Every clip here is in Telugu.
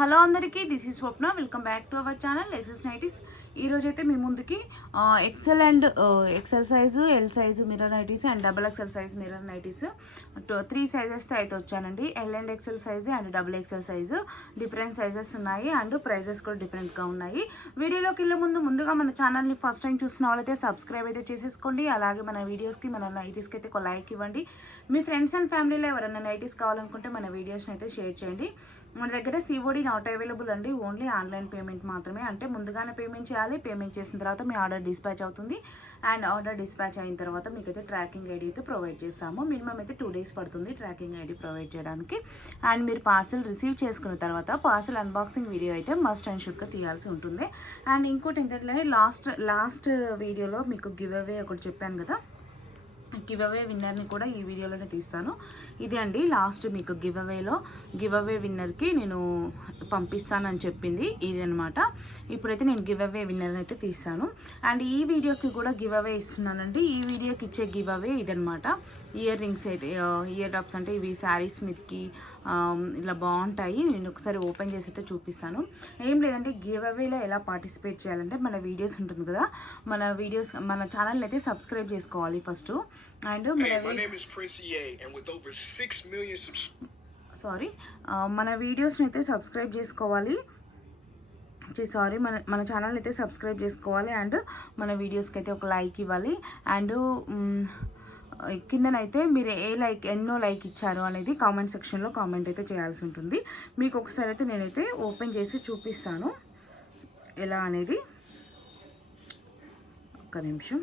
హలో అందరికీ, this is Swapna. Welcome back to our channel SS nighties. ఈరోజైతే మీ ముందుకి XL and XL size, L size mirror nighties and double XL size mirror nighties 3 సైజెస్తో అయితే వచ్చానండి. L and XL size and double XL size different sizes ఉన్నాయి అండ్ ప్రైజెస్ కూడా డిఫరెంట్గా ఉన్నాయి. వీడియోలోకి వెళ్ళే ముందుగా మన ఛానల్ని ఫస్ట్ టైం చూసిన వాళ్ళైతే సబ్స్క్రైబ్ అయితే చేసేసుకోండి. అలాగే మన వీడియోస్కి, మన నైటీస్కి అయితే ఒక లైక్ ఇవ్వండి. మీ ఫ్రెండ్స్ అండ్ ఫ్యామిలీలో ఎవరైనా నైటీస్ కావాలనుకుంటే మన వీడియోస్ని అయితే షేర్ చేయండి. మన దగ్గర సిఓడి నాట్ అవైలబుల్ అండి, ఓన్లీ ఆన్లైన్ పేమెంట్ మాత్రమే. అంటే ముందుగానే పేమెంట్ చేయాలి. పేమెంట్ చేసిన తర్వాత మీ ఆర్డర్ డిస్పాచ్ అవుతుంది అండ్ ఆర్డర్ డిస్పాచ్ అయిన తర్వాత మీకైతే ట్రాకింగ్ ఐడి అయితే ప్రొవైడ్ చేస్తాము. మినిమం అయితే 2 days పడుతుంది ట్రాకింగ్ ఐడి ప్రొవైడ్ చేయడానికి. అండ్ మీరు పార్సల్ రిసీవ్ చేసుకున్న తర్వాత పార్సల్ అన్బాక్సింగ్ వీడియో అయితే మస్ట్ అండ్ షుడ్గా తీయాల్సి ఉంటుంది. అండ్ ఇంకోటి ఏంటంటే లాస్ట్ వీడియోలో మీకు గివ్ అవే ఒకటి చెప్పాను కదా, గివ్ అవే విన్నర్ని కూడా ఈ వీడియోలోనే తీస్తాను. ఇది అండి లాస్ట్ మీకు గివ్ అవే విన్నర్కి నేను పంపిస్తానని చెప్పింది ఇది అనమాట. ఇప్పుడైతే నేను గివ్ అవే విన్నర్ని అయితే తీస్తాను. అండ్ ఈ వీడియోకి కూడా గివ్ అవే ఇస్తున్నానండి. ఈ వీడియోకి ఇచ్చే గివ్ అవే ఇదనమాట. ఇయర్ రింగ్స్ అయితే, ఇయర్ టాప్స్ అంటే ఇవి శారీస్ మీదకి ఇలా బాగుంటాయి. నేను ఒకసారి ఓపెన్ చేసి అయితే చూపిస్తాను. ఏం లేదంటే గివ్ అవేలో ఎలా పార్టిసిపేట్ చేయాలంటే మన వీడియోస్ ఉంటుంది కదా, మన ఛానల్ని అయితే సబ్స్క్రైబ్ చేసుకోవాలి ఫస్ట్. అండ్ మన వీడియోస్ని అయితే సబ్స్క్రైబ్ చేసుకోవాలి. మన ఛానల్ని అయితే సబ్స్క్రైబ్ చేసుకోవాలి అండ్ మన వీడియోస్కి అయితే ఒక లైక్ ఇవ్వాలి. అండ్ కిందనైతే మీరు ఎన్నో లైక్ ఇచ్చారు అనేది కామెంట్ సెక్షన్లో కామెంట్ అయితే చేయాల్సి ఉంటుంది. మీకు ఒకసారి అయితే నేనైతే ఓపెన్ చేసి చూపిస్తాను ఎలా అనేది. ఒక్క నిమిషం.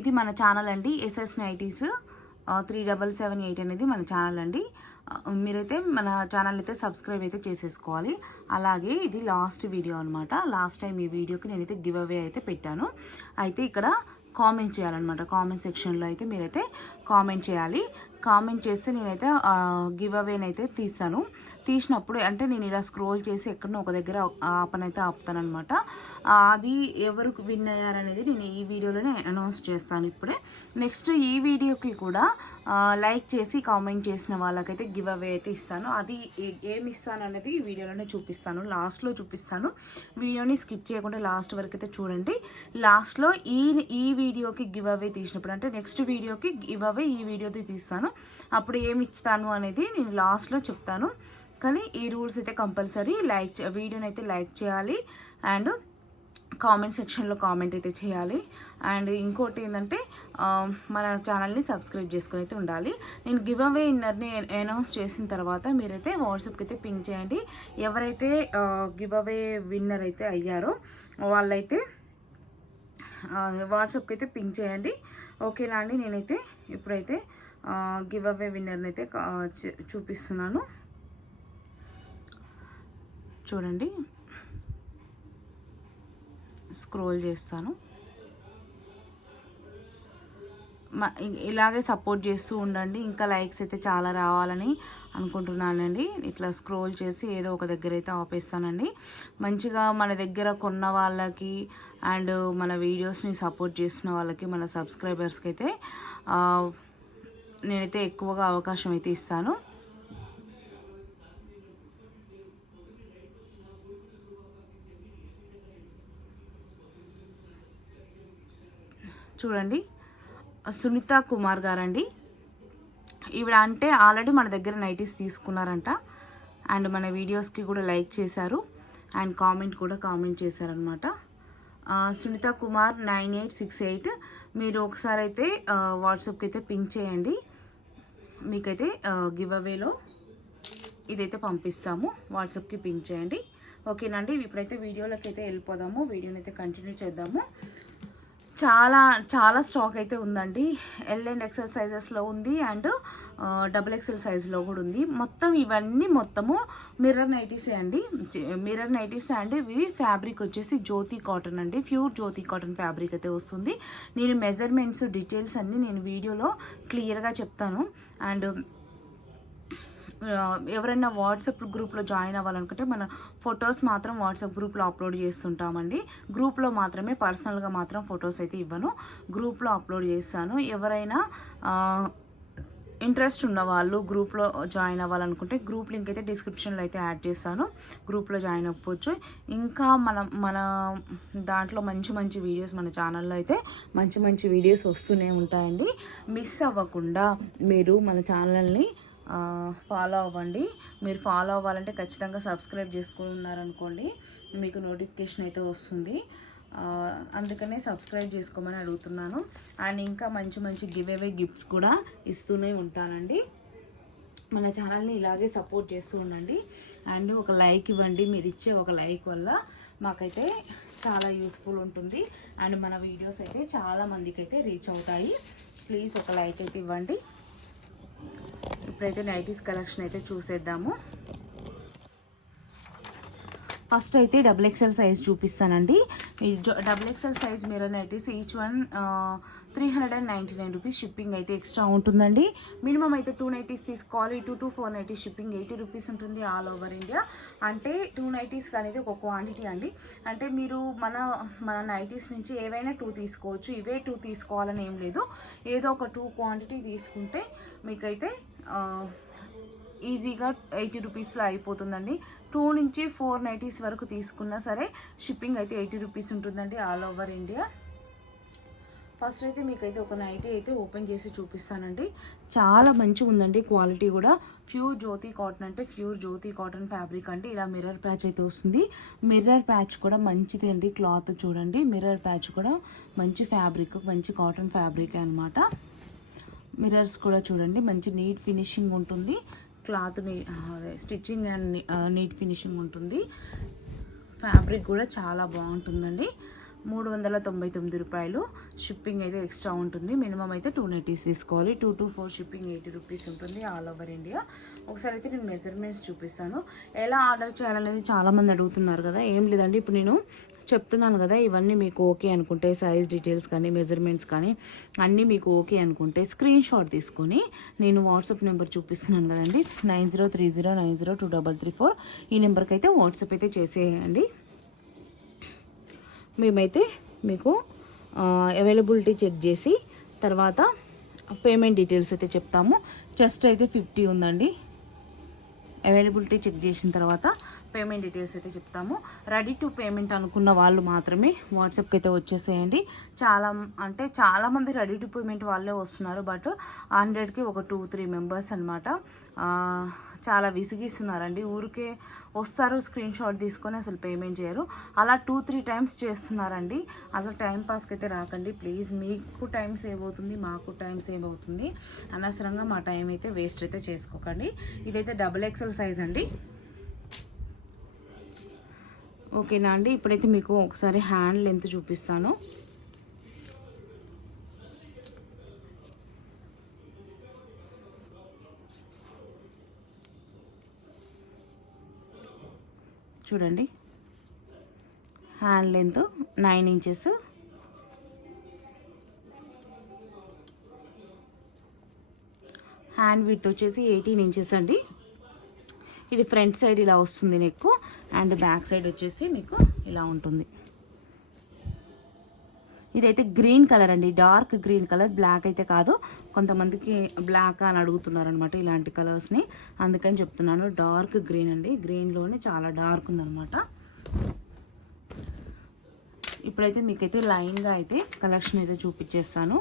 ఇది మన ఛానల్ అండి, ఎస్ఎస్ నైటీస్ 3778 అనేది మన ఛానల్ అండి. మీరైతే మన ఛానల్ అయితే సబ్స్క్రైబ్ అయితే చేసేసుకోవాలి. అలాగే ఇది లాస్ట్ వీడియో అనమాట. లాస్ట్ టైం ఈ వీడియోకి నేనైతే గివ్ అవే అయితే పెట్టాను. అయితే ఇక్కడ కామెంట్ చేయాలన్నమాట. కామెంట్ సెక్షన్లో అయితే మీరైతే కామెంట్ చేయాలి. కామెంట్ చేస్తే నేనైతే గివ్ అవేనైతే తీస్తాను. తీసినప్పుడు అంటే నేను ఇలా స్క్రోల్ చేసి ఎక్కడో ఒక దగ్గర ఆపనైతే ఆపుతానమాట. అది ఎవరు విన్ అయ్యారనేది నేను ఈ వీడియోలోనే అనౌన్స్ చేస్తాను ఇప్పుడే. నెక్స్ట్ ఈ వీడియోకి కూడా లైక్ చేసి కామెంట్ చేసిన వాళ్ళకైతే గివ్ అవే అయితే ఇస్తాను. అది ఏమి ఇస్తాను అనేది ఈ వీడియోలోనే చూపిస్తాను, లాస్ట్లో చూపిస్తాను. వీడియోని స్కిప్ చేయకుండా లాస్ట్ వరకు అయితే చూడండి. లాస్ట్లో ఈ వీడియోకి గివ్ అవే తీసినప్పుడు అంటే నెక్స్ట్ వీడియోకి గివ్ అవే ఈ వీడియోది తీస్తాను. అప్పుడు ఏమి ఇస్తాను అనేది నేను లాస్ట్లో చెప్తాను. కానీ ఈ రూల్స్ అయితే కంపల్సరీ వీడియోని అయితే లైక్ చేయాలి అండ్ కామెంట్ సెక్షన్లో కామెంట్ అయితే చేయాలి. అండ్ ఇంకోటి ఏంటంటే మన ఛానల్ని సబ్స్క్రైబ్ చేసుకుని అయితే ఉండాలి. నేను గివ్ అవే విన్నర్ని అనౌన్స్ చేసిన తర్వాత మీరైతే వాట్సాప్కి అయితే పింక్ చేయండి. ఎవరైతే గివ్ అవే విన్నర్ అయితే అయ్యారో వాళ్ళైతే వాట్సాప్కి అయితే పింక్ చేయండి. ఓకేనా అండి. నేనైతే ఇప్పుడైతే గివ్ అవే విన్నర్ని అయితే చూపిస్తున్నాను. చూడండి, స్క్రోల్ చేస్తాను. ఇలాగే సపోర్ట్ చేస్తూ ఉండండి. ఇంకా లైక్స్ అయితే చాలా రావాలని అనుకుంటున్నానండి. ఇట్లా స్క్రోల్ చేసి ఏదో ఒక దగ్గర అయితే ఆపేస్తానండి. మంచిగా మన దగ్గర కొన్న వాళ్ళకి అండ్ మన వీడియోస్ని సపోర్ట్ చేసిన వాళ్ళకి, మన సబ్స్క్రైబర్స్కి అయితే నేనైతే ఎక్కువగా అవకాశం అయితే ఇస్తాను. చూడండి, సునీత కుమార్ గారండి. ఈవిడ అంటే ఆల్రెడీ మన దగ్గర నైటీస్ తీసుకున్నారంట అండ్ మన వీడియోస్కి కూడా లైక్ చేశారు అండ్ కామెంట్ చేశారనమాట. సునీత కుమార్ 9868 మీరు ఒకసారి అయితే వాట్సాప్కి అయితే పింక్ చేయండి. మీకైతే గివ్ అవేలో ఇదైతే పంపిస్తాము. వాట్సాప్కి పింక్ చేయండి. ఓకేనండి. ఇప్పుడైతే వీడియోలోకి అయితే వెళ్ళిపోదాము. వీడియోని అయితే కంటిన్యూ చేద్దాము. చాలా స్టాక్ అయితే ఉందండి. ఎల్ అండ్ ఎక్సెల్ సైజెస్లో ఉంది అండ్ డబుల్ ఎక్సెల్ సైజ్లో కూడా ఉంది. ఇవన్నీ మొత్తము మిర్రర్ నైటీసే అండి. మిర్రర్ నైటీస్ అండ్ ఇవి ఫ్యాబ్రిక్ వచ్చేసి జ్యోతి కాటన్ అండి. ప్యూర్ జ్యోతి కాటన్ ఫ్యాబ్రిక్ అయితే వస్తుంది. నేను మెజర్మెంట్స్ డీటెయిల్స్ అన్నీ నేను వీడియోలో క్లియర్గా చెప్తాను. అండ్ ఎవరైనా వాట్సాప్ గ్రూప్లో జాయిన్ అవ్వాలనుకుంటే మన ఫొటోస్ మాత్రం వాట్సాప్ గ్రూప్లో అప్లోడ్ చేస్తుంటామండి. గ్రూప్లో మాత్రమే, పర్సనల్గా మాత్రం ఫొటోస్ అయితే ఇవ్వను, గ్రూప్లో అప్లోడ్ చేస్తాను. ఇంట్రెస్ట్ ఉన్న వాళ్ళు గ్రూప్లో జాయిన్ అవ్వాలనుకుంటే గ్రూప్ లింక్ అయితే డిస్క్రిప్షన్లో అయితే యాడ్ చేస్తాను, గ్రూప్లో జాయిన్ అవ్వచ్చు. ఇంకా మన దాంట్లో మంచి మంచి వీడియోస్ మన ఛానల్లో అయితే మంచి మంచి వీడియోస్ వస్తూనే ఉంటాయండి. మిస్ అవ్వకుండా మీరు మన ఛానల్ని ఫాలో అవ్వండి. మీరు ఫాలో అవ్వాలంటే ఖచ్చితంగా సబ్స్క్రైబ్ చేసుకున్నారనుకోండి, మీకు నోటిఫికేషన్ అయితే వస్తుంది. అందుకనే సబ్స్క్రైబ్ చేసుకోమని అడుగుతున్నాను. అండ్ ఇంకా మంచి మంచి గివ్ అవే గిఫ్ట్స్ కూడా ఇస్తూనే ఉంటానండి. మన ఛానల్ని ఇలాగే సపోర్ట్ చేస్తూ ఉండండి. అండ్ ఒక లైక్ ఇవ్వండి. మీరు ఇచ్చే ఒక లైక్ వల్ల మాకైతే చాలా యూస్ఫుల్ ఉంటుంది. అండ్ మన వీడియోస్ అయితే చాలా మందికి అయితే రీచ్ అవుతాయి. ప్లీజ్ ఒక లైక్ అయితే ఇవ్వండి. ఇప్పుడైతే నైటీస్ కలెక్షన్ అయితే చూసేద్దాము. ఫస్ట్ అయితే XXL సైజ్ చూపిస్తానండి. ఈ XXL size mirror nighties each one 399 rupees. Shipping అయితే ఎక్స్ట్రా ఉంటుందండి. మినిమం అయితే 2 నైటీస్ తీసుకోవాలి. 2 to 4 నైటీస్ షిప్పింగ్ 80 రూపీస్ ఉంటుంది ఆల్ ఓవర్ ఇండియా. అంటే 2 నైటీస్ అనేది ఒక క్వాంటిటీ అండి. అంటే మీరు మన నైటీస్ నుంచి ఏవైనా 2 తీసుకోవచ్చు. ఇవే 2 తీసుకోవాలని ఏం లేదు. ఏదో ఒక 2 క్వాంటిటీ తీసుకుంటే మీకైతే ఈజీగా 80 రూపీస్లో అయిపోతుందండి. 2 నుంచి 4 నైటీస్ వరకు తీసుకున్నా సరే షిప్పింగ్ అయితే 80 రూపీస్ ఉంటుందండి ఆల్ ఓవర్ ఇండియా. ఫస్ట్ అయితే మీకైతే ఒక నైటీ అయితే ఓపెన్ చేసి చూపిస్తానండి. చాలా మంచిగా ఉందండి, క్వాలిటీ కూడా. ప్యూర్ జ్యోతి కాటన్ అంటే ప్యూర్ జ్యోతి కాటన్ ఫ్యాబ్రిక్ అండి. ఇలా మిర్రర్ ప్యాచ్ అయితే వస్తుంది. మిర్రర్ ప్యాచ్ కూడా మంచిది అండి. క్లాత్ చూడండి, మిర్రర్ ప్యాచ్ కూడా మంచి ఫ్యాబ్రిక్, మంచి కాటన్ ఫ్యాబ్రిక్ అనమాట. మిర్రర్స్ కూడా చూడండి, మంచి నీట్ ఫినిషింగ్ ఉంటుంది. Cloth stitching and neat finishing ఉంటుంది. ఫ్యాబ్రిక్ కూడా చాలా బాగుంటుందండి. 399 రూపాయలు. షిప్పింగ్ అయితే ఎక్స్ట్రా ఉంటుంది. మినిమం అయితే 2 నైటీస్ తీసుకోవాలి. 2 to 4 షిప్పింగ్ 80 రూపీస్ ఉంటుంది ఆల్ ఓవర్ ఇండియా. ఒకసారి అయితే నేను మెజర్మెంట్స్ చూపిస్తాను. ఎలా ఆర్డర్ చేయాలనేది చాలామంది అడుగుతున్నారు కదా. ఏం లేదండి, ఇప్పుడు నేను చెప్తున్నాను కదా, ఇవన్నీ మీకు ఓకే అనుకుంటే సైజ్ డీటెయిల్స్ కానీ మెజర్మెంట్స్ కానీ అన్నీ మీకు ఓకే అనుకుంటే స్క్రీన్ షాట్ తీసుకొని నేను వాట్సాప్ నెంబర్ చూపిస్తున్నాను కదండి, 9030902334. ఈ నెంబర్కి అయితే వాట్సాప్ అయితే చేసేయండి. మేమైతే మీకు అవైలబిలిటీ చెక్ చేసి తర్వాత పేమెంట్ డీటెయిల్స్ అయితే చెప్తాము. చెస్ట్ అయితే 50 ఉందండి. అవైలబిలిటీ చెక్ చేసిన తర్వాత పేమెంట్ డీటెయిల్స్ అయితే చెప్తాము. రెడీ టు పేమెంట్ అనుకున్న వాళ్ళు మాత్రమే వాట్సాప్కి అయితే వచ్చేసేయండి. చాలామంది రెడీ టు పేమెంట్ వాళ్ళే వస్తున్నారు. బట్ 100కి ఒక 2-3 మెంబర్స్ అనమాట చాలా విసిగిస్తున్నారండి. ఊరికే వస్తారు, స్క్రీన్ షాట్ తీసుకొని అసలు పేమెంట్ చేయరు. అలా 2-3 టైమ్స్ చేస్తున్నారండి. అసలు టైం పాస్కి అయితే రాకండి ప్లీజ్. మీకు టైం సేవ్ అవుతుంది, మాకు టైం సేవ్ అవుతుంది. అనవసరంగా మా టైం అయితే వేస్ట్ అయితే చేసుకోకండి. ఇదైతే XXL సైజ్ అండి. ఓకేనా అండి. ఇప్పుడైతే మీకు ఒకసారి హ్యాండ్ లెంత్ చూపిస్తాను. చూడండి, hand length 9 inches. Hand width వచ్చేసి 18 ఇంచెస్ అండి. ఇది ఫ్రంట్ సైడ్ ఇలా వస్తుంది నెక్, అండ్ బ్యాక్ సైడ్ వచ్చేసి మీకు ఇలా ఉంటుంది. ఇదైతే గ్రీన్ కలర్ అండి, డార్క్ గ్రీన్ కలర్, బ్లాక్ అయితే కాదు. కొంతమందికి బ్లాక్ అని అడుగుతున్నారు అనమాట ఇలాంటి కలర్స్ని, అందుకని చెప్తున్నాను. డార్క్ గ్రీన్ అండి, గ్రీన్లోనే చాలా డార్క్ ఉందన్నమాట. ఇప్పుడైతే మీకైతే లైన్గా అయితే కలెక్షన్ అయితే చూపించేస్తాను.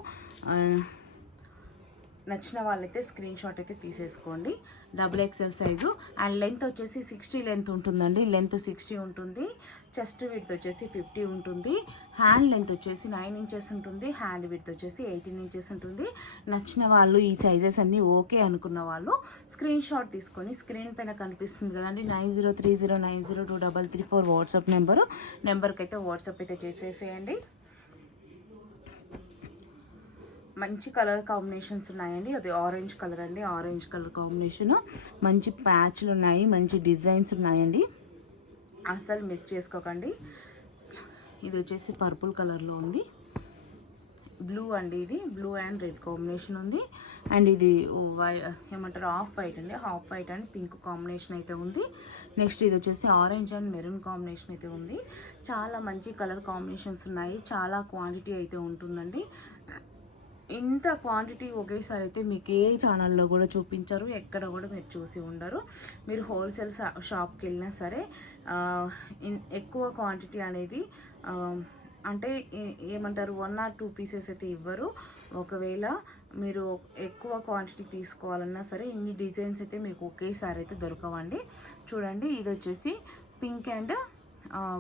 నచ్చిన వాళ్ళైతే స్క్రీన్ షాట్ అయితే తీసేసుకోండి. XXL size. అండ్ లెంత్ వచ్చేసి 60 లెంత్ ఉంటుందండి. లెంత్ 60 ఉంటుంది. చెస్ట్ విడ్త్ వచ్చేసి 50 ఉంటుంది. హ్యాండ్ లెంత్ వచ్చేసి 9 ఇంచెస్ ఉంటుంది. హ్యాండ్ విడ్త్ వచ్చేసి 18 ఇంచెస్ ఉంటుంది. నచ్చిన వాళ్ళు, ఈ సైజెస్ అన్నీ ఓకే అనుకున్న వాళ్ళు స్క్రీన్ షాట్ తీసుకొని స్క్రీన్ పైన కనిపిస్తుంది కదండి 9030902334 వాట్సాప్ నెంబర్కి అయితే వాట్సాప్ అయితే చేసేసేయండి. మంచి కలర్ కాంబినేషన్స్ ఉన్నాయండి. అది ఆరెంజ్ కలర్ అండి, ఆరెంజ్ కలర్ కాంబినేషన్. మంచి ప్యాచ్లు ఉన్నాయి, మంచి డిజైన్స్ ఉన్నాయండి. అస్సలు మిస్ చేసుకోకండి. ఇది వచ్చేసి పర్పుల్ కలర్లో ఉంది. బ్లూ అండి, ఇది బ్లూ అండ్ రెడ్ కాంబినేషన్ ఉంది. అండ్ ఇది ఏమంటారు ఆఫ్ వైట్ అండి, half white and pink combination అయితే ఉంది. నెక్స్ట్ ఇది వచ్చేసి ఆరెంజ్ అండ్ మెరూన్ కాంబినేషన్ అయితే ఉంది. చాలా మంచి కలర్ కాంబినేషన్స్ ఉన్నాయి. చాలా క్వాంటిటీ అయితే ఉంటుందండి. ఇంత క్వాంటిటీ ఒకేసారి అయితే మీకు ఏ ఛానల్లో కూడా చూపించరు, ఎక్కడ కూడా మీరు చూసి ఉండరు. మీరు హోల్సేల్ షాప్కి వెళ్ళినా సరే ఎక్కువ క్వాంటిటీ అనేది అంటే ఏమంటారు 1 or 2 పీసెస్ అయితే ఇవ్వరు. ఒకవేళ మీరు ఎక్కువ క్వాంటిటీ తీసుకోవాలన్నా సరే ఇన్ని డిజైన్స్ అయితే మీకు ఒకేసారి అయితే దొరకవండి. చూడండి, ఇది వచ్చేసి పింక్ అండ్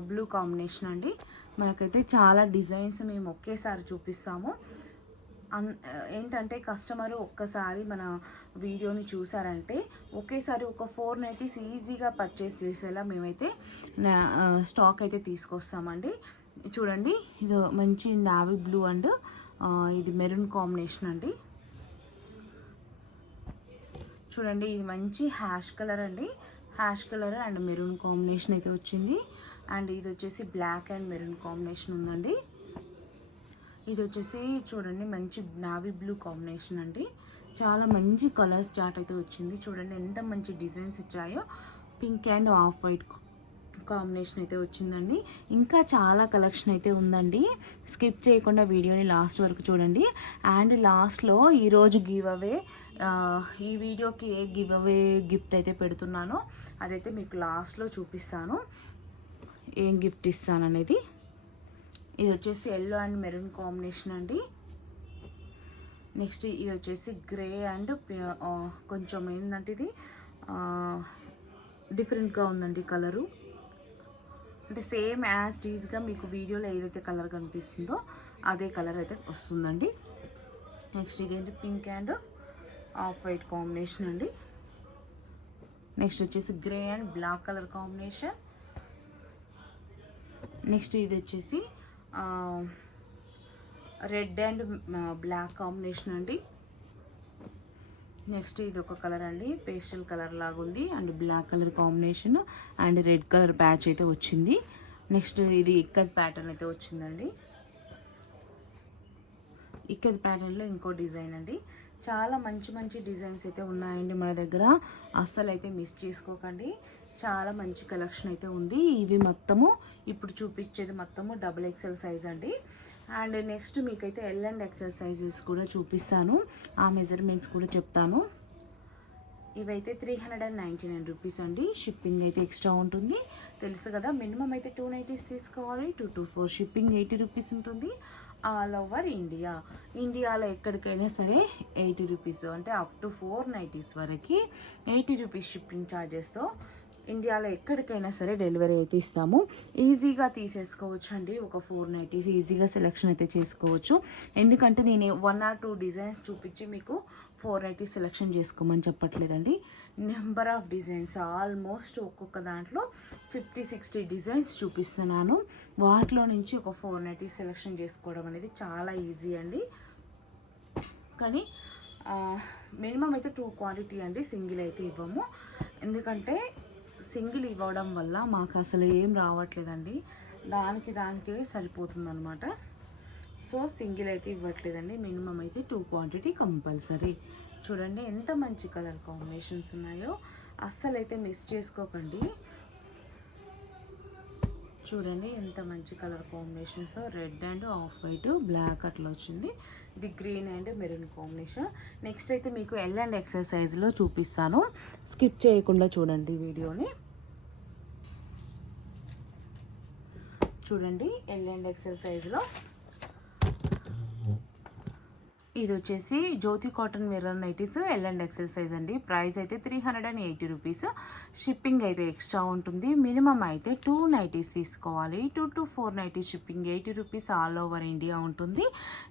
బ్లూ కాంబినేషన్ అండి. మనకైతే చాలా డిజైన్స్ మేము ఒకేసారి చూపిస్తాము. ఏంటంటే కస్టమరు ఒక్కసారి మన వీడియోని చూసారంటే ఒకేసారి ఒక 4 నైటీస్ ఈజీగా పర్చేస్ చేసేలా మేమైతే స్టాక్ అయితే తీసుకొస్తామండి. చూడండి, ఇది మంచి నావీ బ్లూ అండ్ ఇది మెరూన్ కాంబినేషన్ అండి. చూడండి, ఇది మంచి హ్యాష్ కలర్ అండి. Ash colour and maroon combination అయితే వచ్చింది. అండ్ ఇది వచ్చేసి బ్లాక్ అండ్ మెరూన్ కాంబినేషన్ ఉందండి. ఇది వచ్చేసి చూడండి మంచి నావీ బ్లూ కాంబినేషన్ అండి. చాలా మంచి కలర్స్ చార్ట్ అయితే వచ్చింది. చూడండి ఎంత మంచి డిజైన్స్ ఇచ్చాయో. Pink and off white combination అయితే వచ్చిందండి. ఇంకా చాలా కలెక్షన్ అయితే ఉందండి. స్కిప్ చేయకుండా వీడియోని లాస్ట్ వరకు చూడండి. అండ్ లాస్ట్లో ఈరోజు గివ్ అవే, ఈ వీడియోకి ఏ గివ్ అవే గిఫ్ట్ అయితే పెడుతున్నానో అదైతే మీకు లాస్ట్లో చూపిస్తాను, ఏం గిఫ్ట్ ఇస్తాను అనేది. ఇది వచ్చేసి ఎల్లో అండ్ మెరూన్ కాంబినేషన్ అండి. నెక్స్ట్ ఇది వచ్చేసి గ్రే అండ్ కొంచెం ఏంటంటే ఇది డిఫరెంట్గా ఉందండి కలరు. అంటే సేమ్ యాజ్ టీజ్గా మీకు వీడియోలో ఏదైతే కలర్ కనిపిస్తుందో అదే కలర్ అయితే వస్తుందండి. నెక్స్ట్ ఇదేంటి pink and off white combination అండి. నెక్స్ట్ వచ్చేసి grey and black colour combination. Next ఇది వచ్చేసి రెడ్ అండ్ బ్లాక్ కాంబినేషన్ అండి. నెక్స్ట్ ఇది ఒక కలర్ అండి, పేస్టల్ కలర్ లాగా ఉంది and black colour combination and red colour patch అయితే వచ్చింది. నెక్స్ట్ ఇది ఇక్కత్ ప్యాటర్న్ అయితే వచ్చిందండి. ఇక్కత్ ప్యాటర్న్లో ఇంకో డిజైన్ అండి. చాలా మంచి మంచి డిజైన్స్ అయితే ఉన్నాయండి మన దగ్గర, అస్సలు అయితే మిస్ చేసుకోకండి. చాలా మంచి కలెక్షన్ అయితే ఉంది. ఇవి మొత్తము ఇప్పుడు చూపించేది మొత్తము XXL సైజ్ అండి. అండ్ నెక్స్ట్ మీకైతే L and XL సైజెస్ కూడా చూపిస్తాను, ఆ మెజర్మెంట్స్ కూడా చెప్తాను. ఇవైతే 399 రూపీస్ అండి. షిప్పింగ్ అయితే ఎక్స్ట్రా ఉంటుంది, తెలుసు కదా. మినిమం అయితే 2 నైటీస్ తీసుకోవాలి. 2 to 4 షిప్పింగ్ 80 రూపీస్ ఉంటుంది. ఆల్ ఓవర్ ఇండియాలో ఎక్కడికైనా సరే 80 రూపీస్, అంటే అప్ టు 4 నైటీస్ వరకు 80 రూపీస్ షిప్పింగ్ ఛార్జెస్తో ఇండియాలో ఎక్కడికైనా సరే డెలివరీ అయితే ఇస్తాము. ఈజీగా తీసేసుకోవచ్చు అండి. ఒక 4 నైటీస్ ఈజీగా సెలెక్షన్ అయితే చేసుకోవచ్చు. ఎందుకంటే నేను 1 or 2 డిజైన్స్ చూపించి మీకు 4 నైటీస్ సెలెక్షన్ చేసుకోమని చెప్పట్లేదండి. నెంబర్ ఆఫ్ డిజైన్స్ ఆల్మోస్ట్ ఒక్కొక్క దాంట్లో 50-60 డిజైన్స్ చూపిస్తున్నాను. వాటిలో నుంచి ఒక 4 నైటీస్ సెలెక్షన్ చేసుకోవడం అనేది చాలా ఈజీ అండి. కానీ మినిమం అయితే 2 క్వాంటిటీ అండి, సింగిల్ అయితే ఇవ్వము. ఎందుకంటే సింగిల్ ఇవ్వడం వల్ల మాకు అసలు ఏం రావట్లేదండి, దానికి సరిపోతుంది అనమాట. సో సింగిల్ అయితే ఇవ్వట్లేదండి, మినిమం అయితే 2 క్వాంటిటీ కంపల్సరీ. చూడండి ఎంత మంచి కలర్ కాంబినేషన్స్ ఉన్నాయో, అస్సలు అయితే మిస్ చేసుకోకండి. చూడండి ఎంత మంచి colour combinations, red and off white black అట్లా వచ్చింది. ఇది green and maroon combination. Next అయితే మీకు L and XL సైజులో చూపిస్తాను, స్కిప్ చేయకుండా చూడండి వీడియోని. చూడండి L and XL సైజులో ఇది వచ్చేసి Jyothi cotton mirror nighties L and XL size అండి. ప్రైస్ అయితే 380 రూపీస్. షిప్పింగ్ అయితే ఎక్స్ట్రా ఉంటుంది. మినిమం అయితే 2 నైటీస్ తీసుకోవాలి. 2 to 4 nighties shipping 80 rupees all over India ఉంటుంది.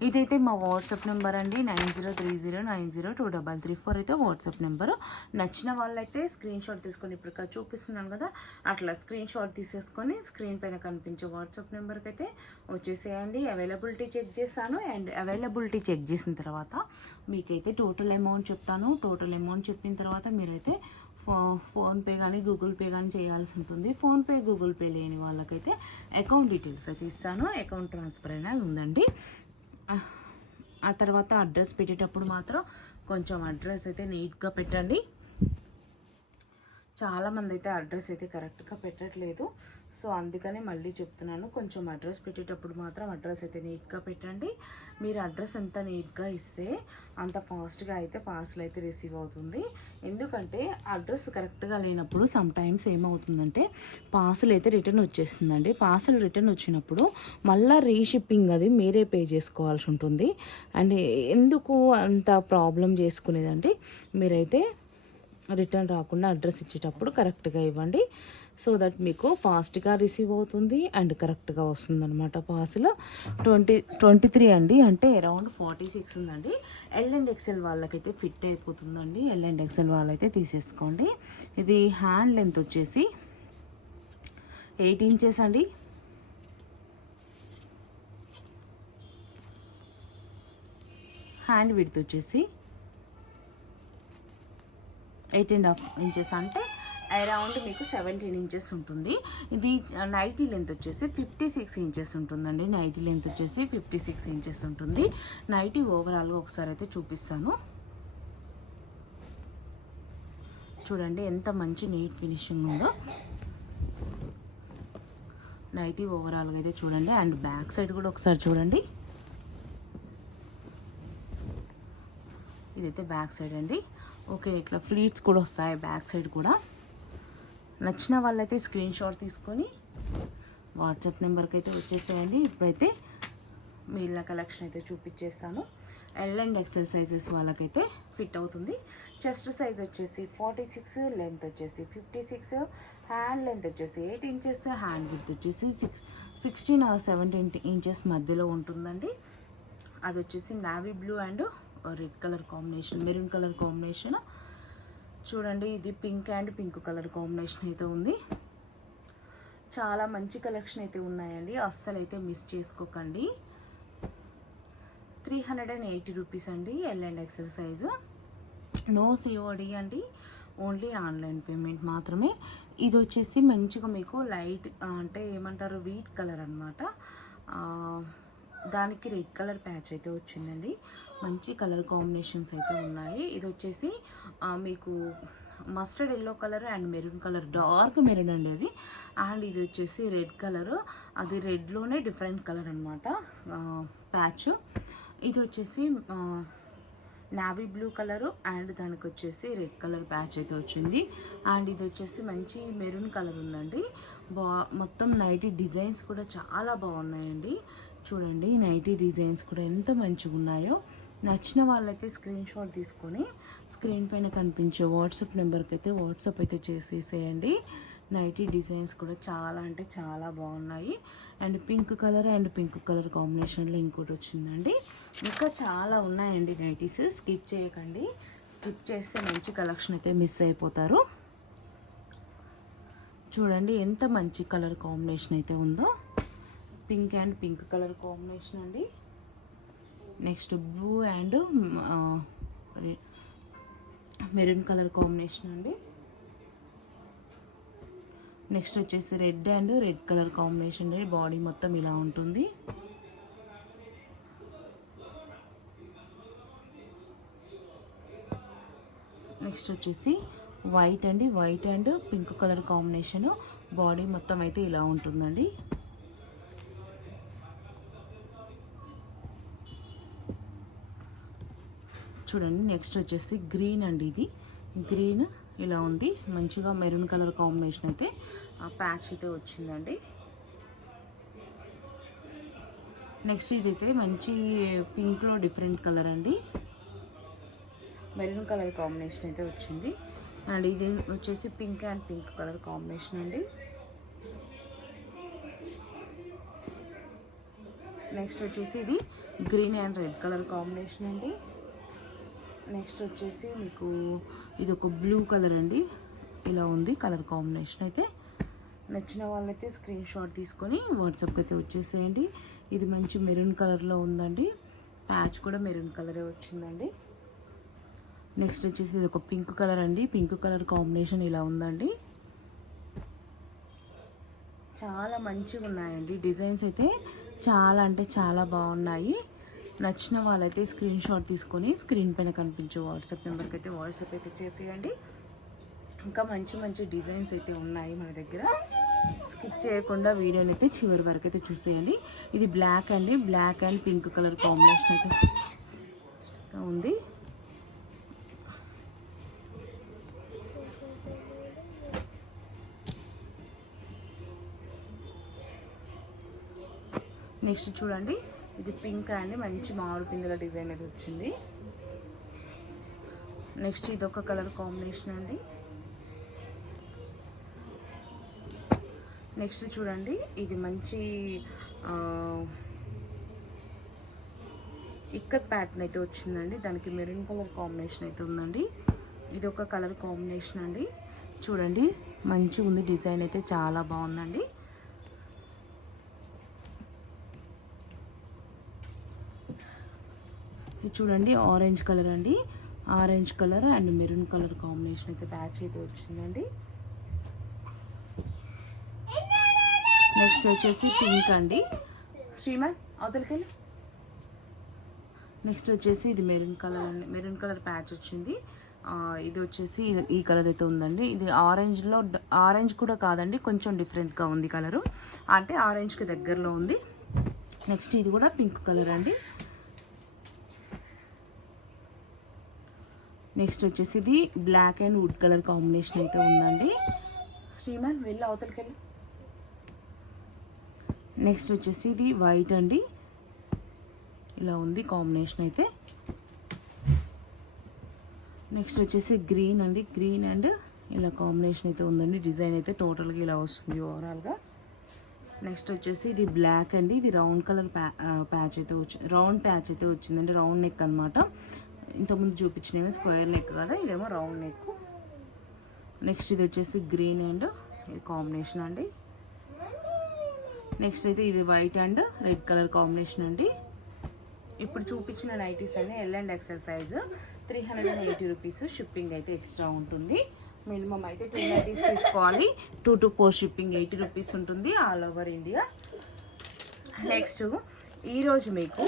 ఇదైతే మా వాట్సాప్ నెంబర్ అండి, 9030902334 అయితే వాట్సాప్ నెంబరు. నచ్చిన వాళ్ళైతే స్క్రీన్ షాట్ తీసుకొని ఇప్పుడు చూపిస్తున్నాను కదా, అట్లా స్క్రీన్ షాట్ తీసేసుకొని స్క్రీన్ పైన కనిపించే వాట్సాప్ నెంబర్కి అయితే వచ్చేసేయండి. అవైలబిలిటీ చెక్ చేస్తాను. అండ్ అవైలబిలిటీ చెక్ చేసిన తర్వాత మీకైతే టోటల్ అమౌంట్ చెప్తాను. టోటల్ అమౌంట్ చెప్పిన తర్వాత మీరైతే ఫోన్పే కానీ గూగుల్ పే కానీ చేయాల్సి ఉంటుంది. ఫోన్పే గూగుల్ పే లేని వాళ్ళకైతే అకౌంట్ డీటెయిల్స్ అయితే ఇస్తాను, అకౌంట్ ట్రాన్స్ఫర్ అయినా ఉందండి. ఆ తర్వాత అడ్రస్ పెట్టేటప్పుడు మాత్రం కొంచెం అడ్రస్ అయితే నీట్గా పెట్టండి. చాలామంది అయితే అడ్రస్ అయితే కరెక్ట్గా పెట్టట్లేదు. సో అందుకని మళ్ళీ చెప్తున్నాను, కొంచెం అడ్రస్ పెట్టేటప్పుడు మాత్రం అడ్రస్ అయితే నీట్గా పెట్టండి. మీరు అడ్రస్ ఎంత నీట్గా ఇస్తే అంత ఫాస్ట్గా అయితే పార్సల్ అయితే రిసీవ్ అవుతుంది. ఎందుకంటే అడ్రస్ కరెక్ట్గా లేనప్పుడు సమ్ టైమ్స్ ఏమవుతుందంటే పార్సల్ అయితే రిటర్న్ వచ్చేస్తుందండి. పార్సల్ రిటర్న్ వచ్చినప్పుడు మళ్ళీ రీషిప్పింగ్ అది మీరే పే చేసుకోవాల్సి ఉంటుంది. అండ్ ఎందుకు అంత ప్రాబ్లం చేసుకునేదండి, మీరైతే రిటర్న్ రాకుండా అడ్రస్ ఇచ్చేటప్పుడు కరెక్ట్గా ఇవ్వండి. సో దట్ మీకు ఫాస్ట్గా రిసీవ్ అవుతుంది అండ్ కరెక్ట్గా వస్తుంది అనమాట. పార్సల్ 23 అండి, అంటే అరౌండ్ 46 ఉందండి. ఎల్ అండ్ ఎక్సెల్ వాళ్ళకైతే ఫిట్ అయిపోతుందండి. ఎల్ అండ్ ఎక్సెల్ వాళ్ళైతే తీసేసుకోండి. ఇది హ్యాండ్ లెంత్ వచ్చేసి 8 ఇంచెస్ అండి. హ్యాండ్ విడ్త్ వచ్చేసి 8.5 ఇంచెస్, అంటే అరౌండ్ మీకు 17 ఇంచెస్ ఉంటుంది. ఇది నైటీ లెంత్ వచ్చేసి 56 ఇంచెస్ ఉంటుందండి. నైటీ లెంత్ వచ్చేసి 56 ఇంచెస్ ఉంటుంది. నైటీ ఓవరాల్గా ఒకసారి అయితే చూపిస్తాను. చూడండి ఎంత మంచి నీట్ ఫినిషింగ్ ఉందో. నైటీ ఓవరాల్గా అయితే చూడండి. అండ్ బ్యాక్ సైడ్ కూడా ఒకసారి చూడండి. ఇదైతే బ్యాక్ సైడ్ అండి. ఓకే, ఇట్లా ఫ్లీట్స్ కూడా వస్తాయి బ్యాక్ సైడ్ కూడా. నచ్చిన వాళ్ళైతే స్క్రీన్ షాట్ తీసుకొని వాట్సాప్ నెంబర్కి అయితే వచ్చేసేయండి. ఇప్పుడైతే మిగిలిన కలెక్షన్ అయితే చూపించేస్తాను. ఎల్ అండ్ ఎక్సెల్ సైజెస్ వాళ్ళకైతే ఫిట్ అవుతుంది. చెస్ట్ సైజ్ వచ్చేసి 46, లెంత్ వచ్చేసి 56, హ్యాండ్ లెంత్ వచ్చేసి 8 ఇంచెస్, హ్యాండ్ విడ్త్ వచ్చేసి 16 or 17 ఇంచెస్ మధ్యలో ఉంటుందండి. అది వచ్చేసి navy blue and red colour combination, maroon colour combination. చూడండి, ఇది pink and pink colour combination అయితే ఉంది. చాలా మంచి కలెక్షన్ అయితే ఉన్నాయండి, అస్సలు అయితే మిస్ చేసుకోకండి. 380 రూపీస్ అండి L and XL size. No COD అండి, ఓన్లీ ఆన్లైన్ పేమెంట్ మాత్రమే. ఇది వచ్చేసి మంచిగా మీకు లైట్ అంటే ఏమంటారు వీట్ కలర్ అనమాట. దానికి రెడ్ కలర్ ప్యాచ్ అయితే వచ్చిందండి. మంచి కలర్ కాంబినేషన్స్ అయితే ఉన్నాయి. ఇది వచ్చేసి మీకు mustard yellow colour and maroon colour, dark maroon అండి అది. అండ్ ఇది వచ్చేసి రెడ్ కలర్, అది రెడ్లోనే డిఫరెంట్ కలర్ అనమాట ప్యాచ్. ఇది వచ్చేసి నావీ బ్లూ కలరు అండ్ దానికి వచ్చేసి రెడ్ కలర్ ప్యాచ్ అయితే వచ్చింది. అండ్ ఇది వచ్చేసి మంచి మెరూన్ కలర్ ఉందండి. మొత్తం నైటీ డిజైన్స్ కూడా చాలా బాగున్నాయండి. చూడండి, నైటీ డిజైన్స్ కూడా ఎంత మంచిగా ఉన్నాయో. నచ్చిన వాళ్ళైతే స్క్రీన్ షాట్ తీసుకొని స్క్రీన్ పైన కనిపించే వాట్సాప్ నెంబర్కి అయితే వాట్సాప్ అయితే చేసేసేయండి. నైటీ డిజైన్స్ కూడా చాలా అంటే చాలా బాగున్నాయి. అండ్ పింక్ కలర్ కాంబినేషన్లో ఇంకోటి వచ్చిందండి. ఇంకా చాలా ఉన్నాయండి నైటీస్, స్కిప్ చేయకండి. స్కిప్ చేస్తే మంచి కలెక్షన్ అయితే మిస్ అయిపోతారు. చూడండి ఎంత మంచి కలర్ కాంబినేషన్ అయితే ఉందో. Pink and pink colour combination అండి. Next blue and maroon colour combination అండి. నెక్స్ట్ వచ్చేసి red and red colour combination అండి. బాడీ మొత్తం ఇలా ఉంటుంది. నెక్స్ట్ వచ్చేసి వైట్ అండి, white and pink colour combination. Body మొత్తం అయితే ఇలా ఉంటుందండి. చూడండి, నెక్స్ట్ వచ్చేసి గ్రీన్ అండి. ఇది గ్రీన్ ఇలా ఉంది, మంచిగా మెరూన్ కలర్ కాంబినేషన్ అయితే ప్యాచ్ అయితే వచ్చిందండి. నెక్స్ట్ ఇదైతే మంచి పింక్లో డిఫరెంట్ కలర్ అండి, మెరూన్ కలర్ కాంబినేషన్ అయితే వచ్చింది. అండ్ ఇది వచ్చేసి pink and pink colour combination అండి. నెక్స్ట్ వచ్చేసి ఇది green and red colour combination అండి. నెక్స్ట్ వచ్చేసి మీకు ఇది ఒక బ్లూ కలర్ అండి, ఇలా ఉంది కలర్ కాంబినేషన్ అయితే. నచ్చిన వాళ్ళైతే స్క్రీన్ షాట్ తీసుకొని వాట్సాప్కి అయితే వచ్చేసేయండి. ఇది మంచి మెరూన్ కలర్లో ఉందండి, ప్యాచ్ కూడా మెరూన్ కలరే వచ్చిందండి. నెక్స్ట్ వచ్చేసి ఇది ఒక పింక్ కలర్ అండి, పింక్ కలర్ కాంబినేషన్ ఇలా ఉందండి. చాలా మంచిగా ఉన్నాయండి డిజైన్స్ అయితే, చాలా అంటే చాలా బాగున్నాయి. నచ్చిన వాళ్ళైతే స్క్రీన్ షాట్ తీసుకొని స్క్రీన్ పైన కనిపించే వాట్సాప్ నెంబర్కి అయితే వాట్సాప్ అయితే చేసేయండి. ఇంకా మంచి మంచి డిజైన్స్ అయితే ఉన్నాయి మన దగ్గర. స్కిప్ చేయకుండా వీడియోని అయితే చివరి వరకు అయితే చూసేయండి. ఇది బ్లాక్ అండి, black and pink colour combination అయితే ఉంది. నెక్స్ట్ చూడండి, ఇది పింక్ అండి, మంచి మామిడి పిందెల డిజైన్ అయితే వచ్చింది. నెక్స్ట్ ఇది ఒక కలర్ కాంబినేషన్ అండి. నెక్స్ట్ చూడండి, ఇది మంచి ఇక్కత్ ప్యాటర్న్ అయితే వచ్చిందండి, దానికి మెరూన్ కలర్ కాంబినేషన్ అయితే ఉందండి. ఇది ఒక కలర్ కాంబినేషన్ అండి. చూడండి మంచిగా ఉంది, డిజైన్ అయితే చాలా బాగుందండి. ఇది చూడండి ఆరెంజ్ కలర్ అండి, orange colour and maroon colour combination అయితే ప్యాచ్ అయితే వచ్చిందండి. నెక్స్ట్ వచ్చేసి పింక్ అండి. శ్రీమన్ అవతలకెళ్ళి. నెక్స్ట్ వచ్చేసి ఇది మెరూన్ కలర్ అండి, మెరూన్ కలర్ ప్యాచ్ వచ్చింది. ఇది వచ్చేసి ఈ కలర్ అయితే ఉందండి. ఇది ఆరెంజ్లో, ఆరెంజ్ కూడా కాదండి, కొంచెం డిఫరెంట్గా ఉంది కలరు, అంటే ఆరెంజ్కి దగ్గరలో ఉంది. నెక్స్ట్ ఇది కూడా పింక్ కలర్ అండి. నెక్స్ట్ వచ్చేసి ఇది black and wood colour combination అయితే ఉందండి. శ్రీమన్ వెళ్ళి అవతలకెళ్ళి. నెక్స్ట్ వచ్చేసి ఇది వైట్ అండి, ఇలా ఉంది కాంబినేషన్ అయితే. నెక్స్ట్ వచ్చేసి గ్రీన్ అండి, గ్రీన్ అండ్ ఇలా కాంబినేషన్ అయితే ఉందండి. డిజైన్ అయితే టోటల్గా ఇలా వస్తుంది ఓవరాల్గా. నెక్స్ట్ వచ్చేసి ఇది బ్లాక్ అండి, ఇది రౌండ్ కలర్ ప్యాచ్ అయితే రౌండ్ ప్యాచ్ అయితే వచ్చిందండి, రౌండ్ నెక్ అనమాట. ఇంతకుముందు చూపించినవి స్క్వేర్ నెక్ కదా, ఇదేమో రౌండ్ నెక్. నెక్స్ట్ ఇది వచ్చేసి గ్రీన్ అండ్ ఇది కాంబినేషన్ అండి. నెక్స్ట్ అయితే ఇది white and red colour combination అండి. ఇప్పుడు చూపించిన నైటీస్ అన్ని L and XL size 380 rupees. Shipping అయితే ఎక్స్ట్రా ఉంటుంది. మినిమం అయితే 2 నైటీస్ తీసుకోవాలి. 2 to 4 షిప్పింగ్ 80 రూపీస్ ఉంటుంది ఆల్ ఓవర్ ఇండియా. నెక్స్ట్ ఈరోజు మీకు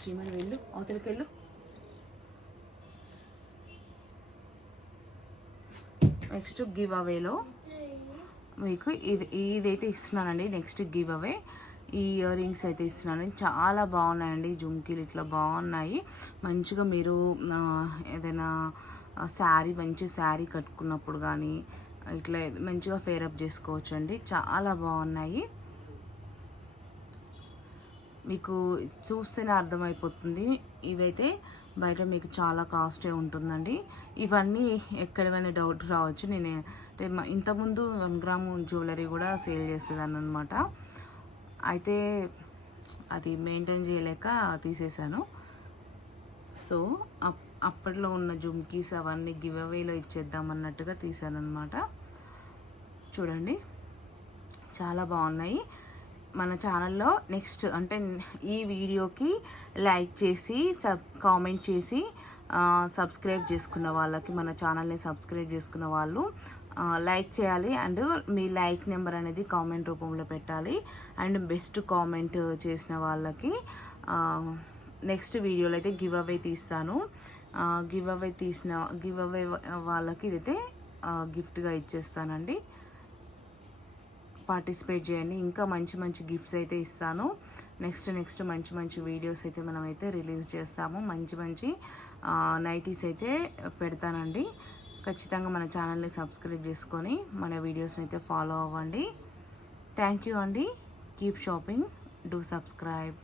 శ్రీమన్ వెళ్ళు అవతలకి వెళ్ళు. నెక్స్ట్ గివ్ అవేలో మీకు ఇదైతే ఇస్తున్నానండి. నెక్స్ట్ గివ్ అవే ఈ ఇయర్ రింగ్స్ అయితే ఇస్తున్నాను. చాలా బాగున్నాయండి, జుమ్కీలు ఇట్లా బాగున్నాయి. మంచిగా మీరు ఏదైనా శారీ, మంచి శారీ కట్టుకున్నప్పుడు కానీ ఇట్లా మంచిగా ఫేరప్ చేసుకోవచ్చు అండి. చాలా బాగున్నాయి, మీకు చూస్తేనే అర్థమైపోతుంది. ఇవైతే బయట మీకు చాలా కాస్టే ఉంటుందండి. ఇవన్నీ ఎక్కడైనా డౌట్ రావచ్చు. నేను ఇంతకుముందు 1 గ్రాము జ్యువెలరీ కూడా సేల్ చేసేదాన్ని అనమాట. అయితే అది మెయింటైన్ చేయలేక తీసేశాను. సో అప్పట్లో ఉన్న జుమ్కీస్ అవన్నీ గివ్ అవేలో ఇచ్చేద్దాం అన్నట్టుగా తీసాను అనమాట. చూడండి చాలా బాగున్నాయి. మన ఛానల్లో నెక్స్ట్ అంటే ఈ వీడియోకి లైక్ చేసి కామెంట్ చేసి సబ్స్క్రైబ్ చేసుకున్న వాళ్ళకి, మన ఛానల్ని సబ్స్క్రైబ్ చేసుకున్న వాళ్ళు లైక్ చేయాలి. అండ్ మీ లైక్ నెంబర్ అనేది కామెంట్ రూపంలో పెట్టాలి. అండ్ బెస్ట్ కామెంట్ చేసిన వాళ్ళకి నెక్స్ట్ వీడియోలో అయితే గివ్ అవే తీస్తాను. గివ్ అవే వాళ్ళకి ఇదైతే గిఫ్ట్గా ఇచ్చేస్తానండి. పార్టిసిపేట్ చేయండి. ఇంకా మంచి మంచి గిఫ్ట్స్ అయితే ఇస్తాను. నెక్స్ట్ మంచి మంచి వీడియోస్ అయితే మనమైతే రిలీజ్ చేస్తాము. మంచి నైటీస్ అయితే పెడతానండి. ఖచ్చితంగా మన ఛానల్ని సబ్స్క్రైబ్ చేసుకొని మన వీడియోస్ని అయితే ఫాలో అవ్వండి. థ్యాంక్ యూ అండి. Keep shopping, do subscribe.